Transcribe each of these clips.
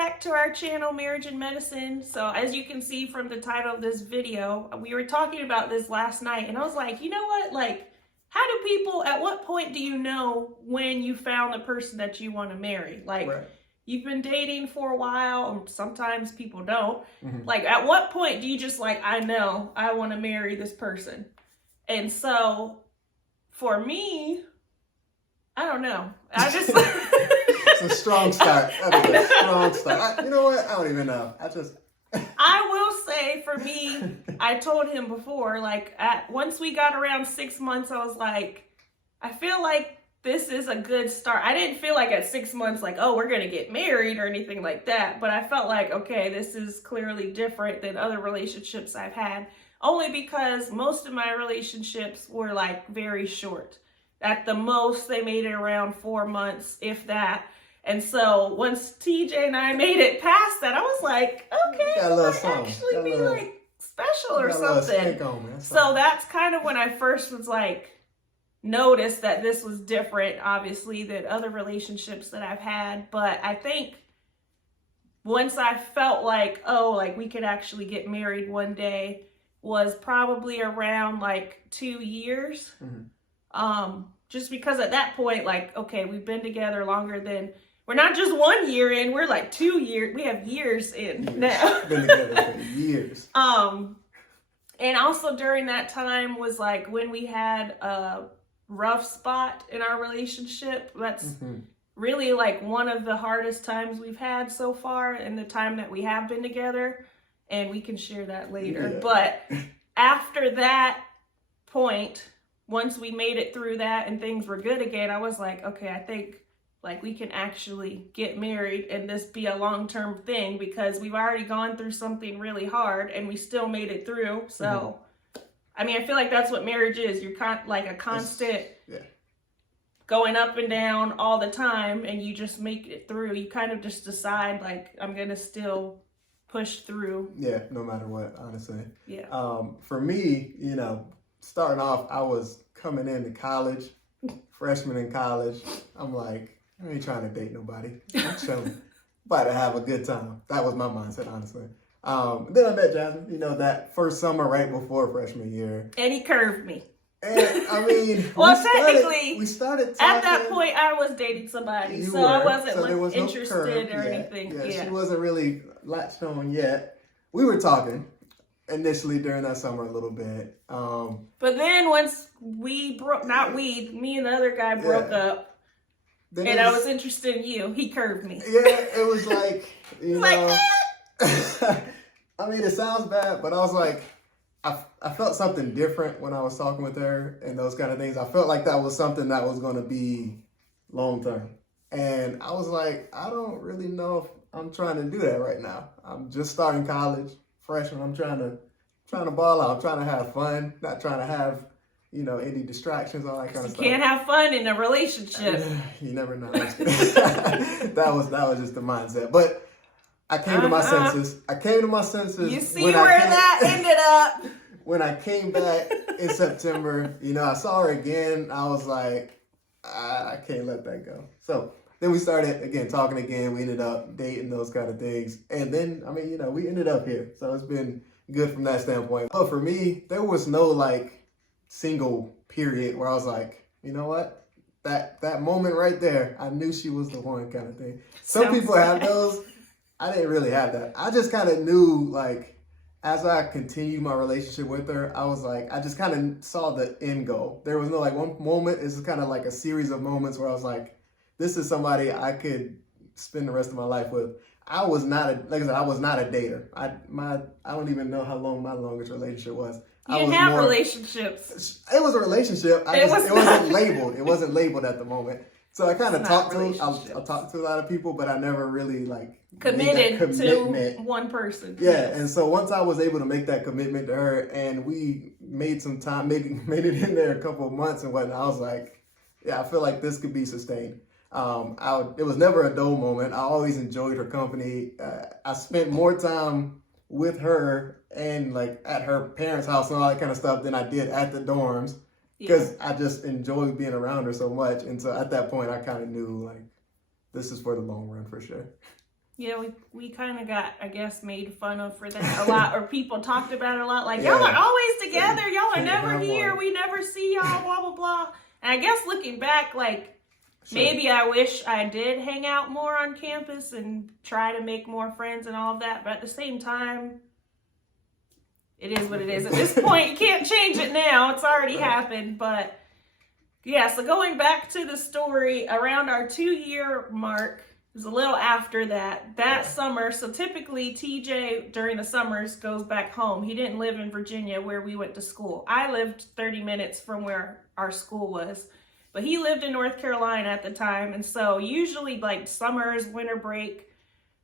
back to our channel, Marriage and Medicine. So as you can see from the title of this video, we were talking about this last night and I was like, you know what? Like, how do people, at what point do you know when you found the person that you want to marry? Like, Right. You've been dating for a while, and sometimes people don't. Mm-hmm. Like, at what point do you just like, I know I want to marry this person? And so for me, I don't know. I just... It's a strong start. That is a strong start. You know what? I don't even know. I will say for me, I told him before, like once we got around 6 months, I was like, I feel like this is a good start. I didn't feel like at 6 months, like, oh, we're going to get married or anything like that. But I felt like, okay, this is clearly different than other relationships I've had. Only because most of my relationships were like very short. At the most, they made it around 4 months, if that. And so once TJ and I made it past that, I was like, okay, got a it little might actually be like special or something. So that's kind of when I first was like, noticed that this was different, obviously, than other relationships that I've had. But I think once I felt like, oh, like we could actually get married one day was probably around like 2 years. Mm-hmm. Just because at that point, like, okay, we've been together longer than, we're not just 1 year in, we're like 2 years, we have years in now. Been together for years. And also during that time was like when we had a rough spot in our relationship. That's really like one of the hardest times we've had so far in the time that we have been together. And we can share that later. Yeah. But after that point, once we made it through that and things were good again, I was like, okay, I think like we can actually get married and this be a long-term thing because we've already gone through something really hard and we still made it through. So, I mean, I feel like that's what marriage is. You're like a constant going up and down all the time and you just make it through. You kind of just decide like, I'm going to still push through. Yeah, no matter what, honestly. Yeah. For me, you know, starting off, I was coming into college, freshman in college. I'm like, I ain't trying to date nobody. I'm chilling. About to have a good time. That was my mindset, honestly. Then I met Jasmine, you know, that first summer right before freshman year. And he curved me. And I mean, well, technically, we started talking. At that point, I was dating somebody, so I wasn't interested or anything. Yeah, she wasn't really latched on yet. We were talking initially during that summer a little bit. But then once we broke, me and the other guy broke up, and I was interested in you, he curved me. Yeah, it was like, you know, I mean, it sounds bad, but I was like, I felt something different when I was talking with her and those kind of things. I felt like that was something that was going to be long term. And I was like, I don't really know if I'm trying to do that right now. I'm just starting college, freshman. I'm trying to ball out. I'm trying to have fun, not trying to have, you know, any distractions, all that kind of stuff. You can't have fun in a relationship. You never know. that was just the mindset. But I came to my senses. You see where that ended up. When I came back in September, you know, I saw her again. I was like, I can't let that go. So then we started again, talking again. We ended up dating, those kind of things. And then, I mean, you know, we ended up here. So it's been good from that standpoint. But for me, there was no like single period where I was like, you know what? That moment right there, I knew she was the one kind of thing. Some people have those. I didn't really have that. I just kind of knew, like, as I continued my relationship with her, I was like, I just kind of saw the end goal. There was no, like, one moment. It's kind of like a series of moments where I was like, this is somebody I could spend the rest of my life with. I was not like I said, I was not a dater. I don't even know how long my longest relationship was. You didn't have relationships. It was a relationship. It wasn't labeled. It wasn't labeled at the moment. So I kind of talked to, I talked to a lot of people, but I never really like committed to one person. Yeah, and so once I was able to make that commitment to her, and we made some time, made it in there a couple of months and whatnot, I was like, yeah, I feel like this could be sustained. It was never a dull moment. I always enjoyed her company. I spent more time with her and like at her parents' house and all that kind of stuff than I did at the dorms. Because I just enjoyed being around her so much. And so at that point, I kind of knew, like, this is for the long run for sure. Yeah, we kind of got, I guess, made fun of for that a lot, or people talked about it a lot. Like, Yeah. y'all are always together. Y'all are Yeah, never come here. on. We never see y'all, blah, blah, blah. And I guess looking back, like, Sure. maybe I wish I did hang out more on campus and try to make more friends and all of that. But at the same time, it is what it is. At this point, you can't change it now. It's already happened. But yeah, so going back to the story, around our 2-year mark, it was a little after that summer. So typically TJ during the summers goes back home. He didn't live in Virginia where we went to school. I lived 30 minutes from where our school was, but he lived in North Carolina at the time. And so usually like summers, winter break,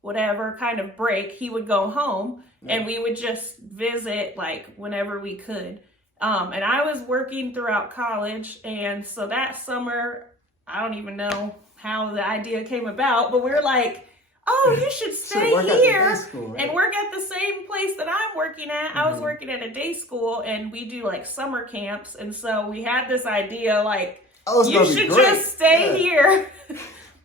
whatever kind of break, he would go home and we would just visit like whenever we could. And I was working throughout college. And so that summer, I don't even know how the idea came about, but we're like, oh, you should stay here and work at the same place that I'm working at. I was working at a day school and we do like summer camps. And so we had this idea like, you should just stay here.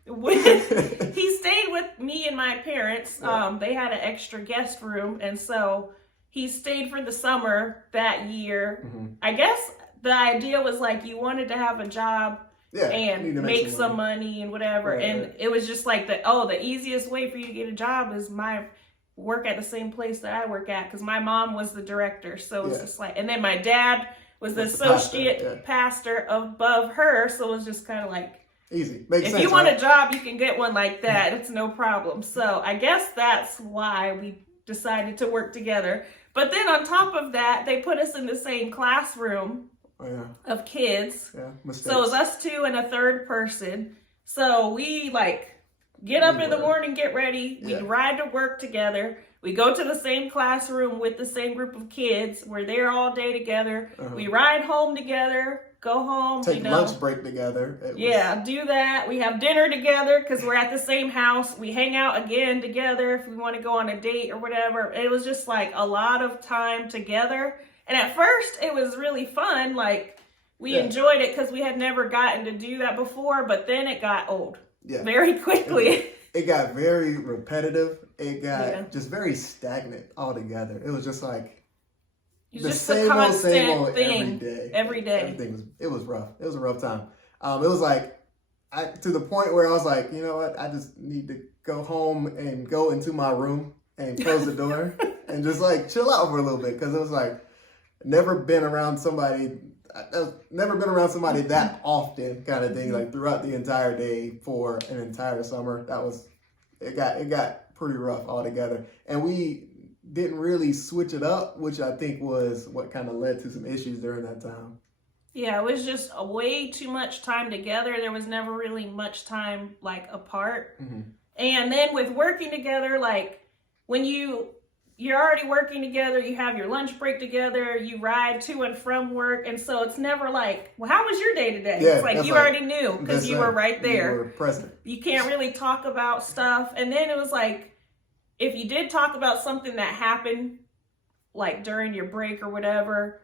He stayed with me and my parents. They had an extra guest room. And so he stayed for the summer that year. I guess the idea was like, you wanted to have a job and make some money and whatever. It was just like the easiest way for you to get a job is my work at the same place that I work at, because my mom was the director. So it's just like, and then my dad was the associate pastor above her. So it was just kind of like, easy. Makes sense, if you want a job, you can get one like that. It's no problem. So I guess that's why we decided to work together. But then on top of that, they put us in the same classroom of kids. So it was us two and a third person. So we like get up in the morning, get ready. We ride to work together. We go to the same classroom with the same group of kids. We're there all day together. We ride home together, go home. Take lunch break together. Do that. We have dinner together because we're at the same house. We hang out again together if we want to go on a date or whatever. It was just like a lot of time together. And at first it was really fun. Like we enjoyed it because we had never gotten to do that before, but then it got old very quickly. It got very repetitive. It got just very stagnant altogether. It was just like the same old thing every day. It was rough. It was a rough time. It was like to the point where I was like, you know what? I just need to go home and go into my room and close the door and just like chill out for a little bit, because it was like never been around somebody that often kind of thing, like throughout the entire day for an entire summer. It got pretty rough altogether. And we didn't really switch it up, which I think was what kind of led to some issues during that time. Yeah, it was just a way too much time together. There was never really much time like apart. And then with working together, like when you're already working together, you have your lunch break together, you ride to and from work. And so it's never like, well, how was your day today? It's like you already knew because you were right there. You were present. You can't really talk about stuff. And then it was like, if you did talk about something that happened like during your break or whatever,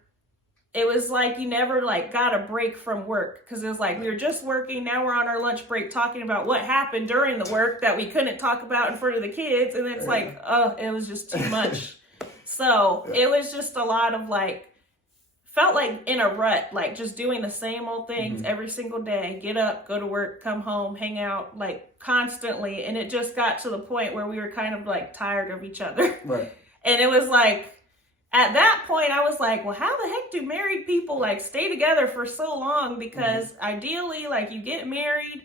it was like you never like got a break from work, because it was like we were just working. Now we're on our lunch break talking about what happened during the work that we couldn't talk about in front of the kids. And it's like, it was just too much. So it was just a lot of like, felt like in a rut, like just doing the same old things every single day. Get up, go to work, come home, hang out, like constantly. And it just got to the point where we were kind of like tired of each other. Right. And it was like, at that point, I was like, well, how the heck do married people like stay together for so long? Because ideally, like you get married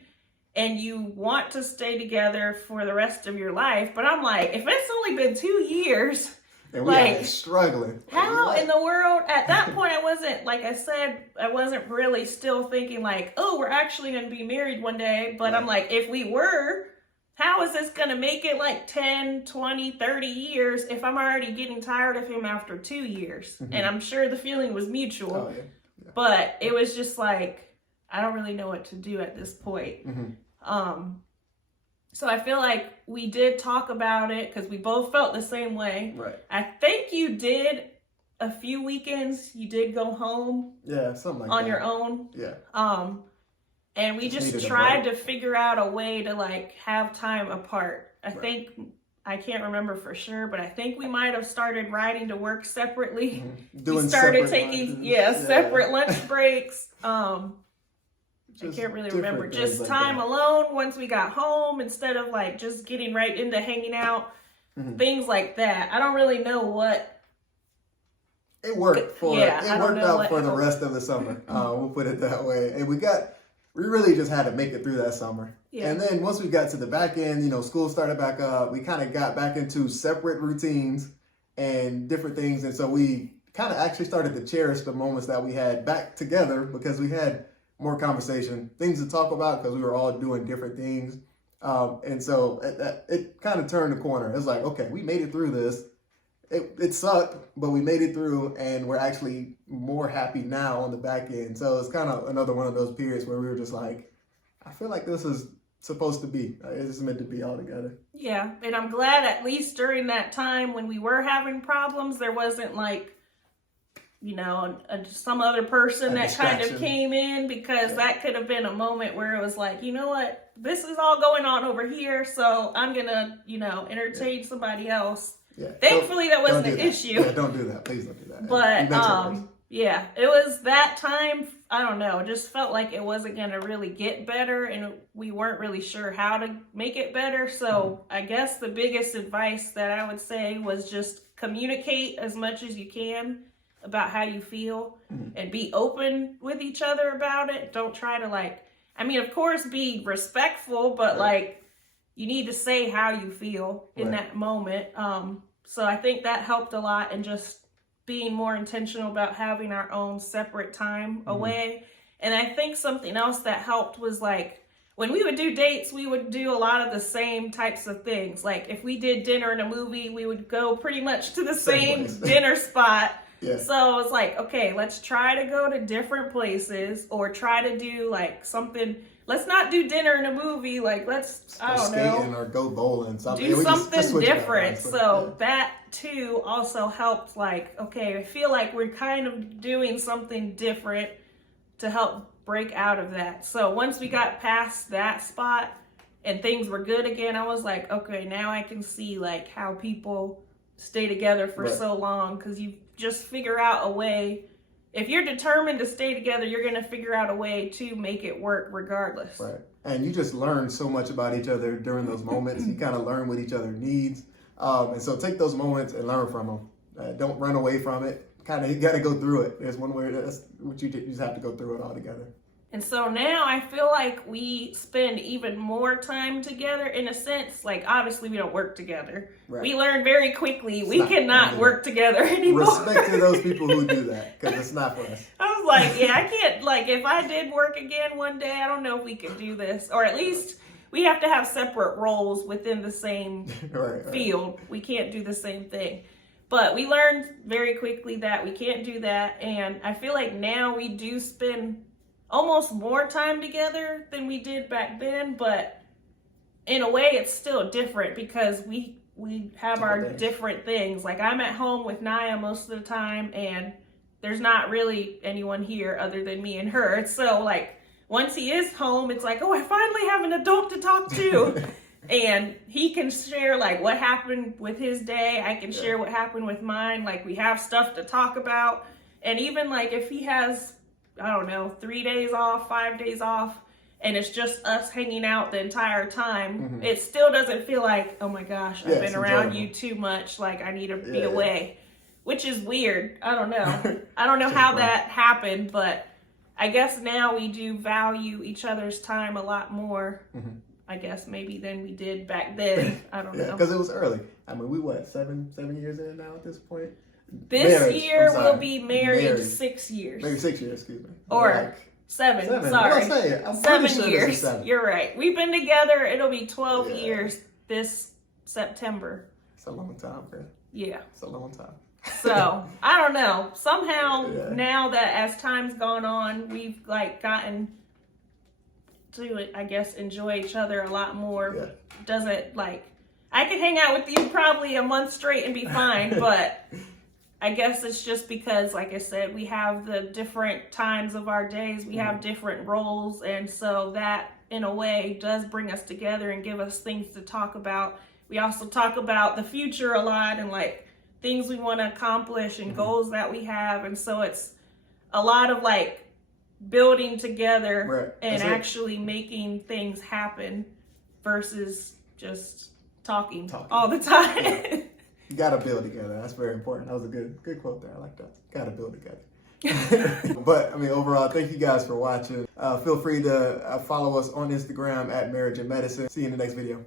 and you want to stay together for the rest of your life. But I'm like, if it's only been 2 years, and we like struggling. How in the world? At that point, I wasn't, like I said, I wasn't really still thinking like, oh, we're actually going to be married one day. But I'm like, if we were, how is this going to make it like 10, 20, 30 years if I'm already getting tired of him after 2 years? And I'm sure the feeling was mutual. But it was just like, I don't really know what to do at this point. So I feel like we did talk about it because we both felt the same way. Right. I think you did a few weekends. You did go home. Yeah, something like that. On your own. Yeah. And we just tried to figure out a way to like have time apart. I think, I can't remember for sure, but I think we might have started riding to work separately. Doing we started separate taking, lunches. separate lunch breaks. I Just can't really different remember. things Just like time that. alone once we got home instead of like just getting right into hanging out. Things like that. I don't really know what. It worked for Yeah, I it don't worked know out what for the helped. rest of the summer. We'll put it that way. And we really just had to make it through that summer. Yeah. And then once we got to the back end, school started back up. We kind of got back into separate routines and different things. And so we kind of actually started to cherish the moments that we had back together because we had more conversation, things to talk about because we were all doing different things. And so it kind of turned the corner. It's like, okay, we made it through this. It sucked, but we made it through, and we're actually more happy now on the back end. So it's kind of another one of those periods where we were just like, I feel like this is supposed to be. It's meant to be all together. Yeah, and I'm glad at least during that time when we were having problems, there wasn't like, some other person that kind of distraction. came in, because that could have been a moment where it was like, you know what, this is all going on over here, so I'm gonna, entertain somebody else. Yeah. Thankfully, that wasn't Don't an do that. issue. Yeah, don't do that. Please don't do that. But It makes it worse. yeah, it was that time. I don't know. It just felt like it wasn't gonna really get better, and we weren't really sure how to make it better. So I guess the biggest advice that I would say was just communicate as much as you can about how you feel, and be open with each other about it. Don't try to of course, be respectful, but you need to say how you feel in that moment. So I think that helped a lot, and just being more intentional about having our own separate time away. And I think something else that helped was when we would do dates, we would do a lot of the same types of things. Like if we did dinner and a movie, we would go pretty much to the same dinner spot. Yeah. So it's like, okay, let's try to go to different places, or try to do something. Let's not do dinner and a movie. Let's, I don't know, skating or go bowling. Something. do Yeah, something just switch it up, different. honestly. So that too also helped. Okay, I feel like we're kind of doing something different to help break out of that. So once we got past that spot and things were good again, I was like, okay, now I can see how people stay together for so long, because you just figure out a way. If you're determined to stay together, you're going to figure out a way to make it work regardless. Right. And you just learn so much about each other during those moments. You kind of learn what each other needs. And so take those moments and learn from them. Don't run away from it. You got to go through it. There's one way, that's what you just have to go through it all together. And so now I feel like we spend even more time together in a sense. Obviously we don't work together. Right. We learn very quickly we cannot work together anymore. Respect to those people who do that, because it's not for us. I was like, yeah, I can't, if I did work again one day, I don't know if we could do this. Or at least we have to have separate roles within the same field. We can't do the same thing. But we learned very quickly that we can't do that. And I feel like now we do spend almost more time together than we did back then, but in a way it's still different because we have our different things. I'm at home with Naya most of the time, and there's not really anyone here other than me and her. So once he is home, it's like, oh, I finally have an adult to talk to. And he can share what happened with his day. I can share what happened with mine. We have stuff to talk about. And even if he has, I don't know, 3 days off, 5 days off, and it's just us hanging out the entire time, it still doesn't feel like, oh my gosh, I've been around you too much. I need to be away, which is weird. I don't know. I don't know how that happened, but I guess now we do value each other's time a lot more. I guess maybe than we did back then. I don't know. Because it was early. We 7 years in now at this point? This year we'll be married 6 years. Maybe 6 years, excuse me. Or seven. Sorry. I'm 7 sure years. 7. You're right. We've been together. It'll be 12 years this September. It's a long time, Chris. Yeah. It's a long time. So, I don't know. Somehow, now that as time's gone on, we've gotten to, I guess, enjoy each other a lot more. Yeah. Doesn't I could hang out with you probably a month straight and be fine, but I guess it's just because, like I said, we have the different times of our days, we have different roles, and so that, in a way, does bring us together and give us things to talk about We also talk about the future a lot and like things we want to accomplish and goals that we have. And so it's a lot of like building together and actually making things happen versus just talking. all the time. Yeah. You gotta build together. That's very important. That was a good quote there. I like that. Gotta build together. But I mean, overall, thank you guys for watching. Feel free to follow us on Instagram at Marriage and Medicine. See you in the next video.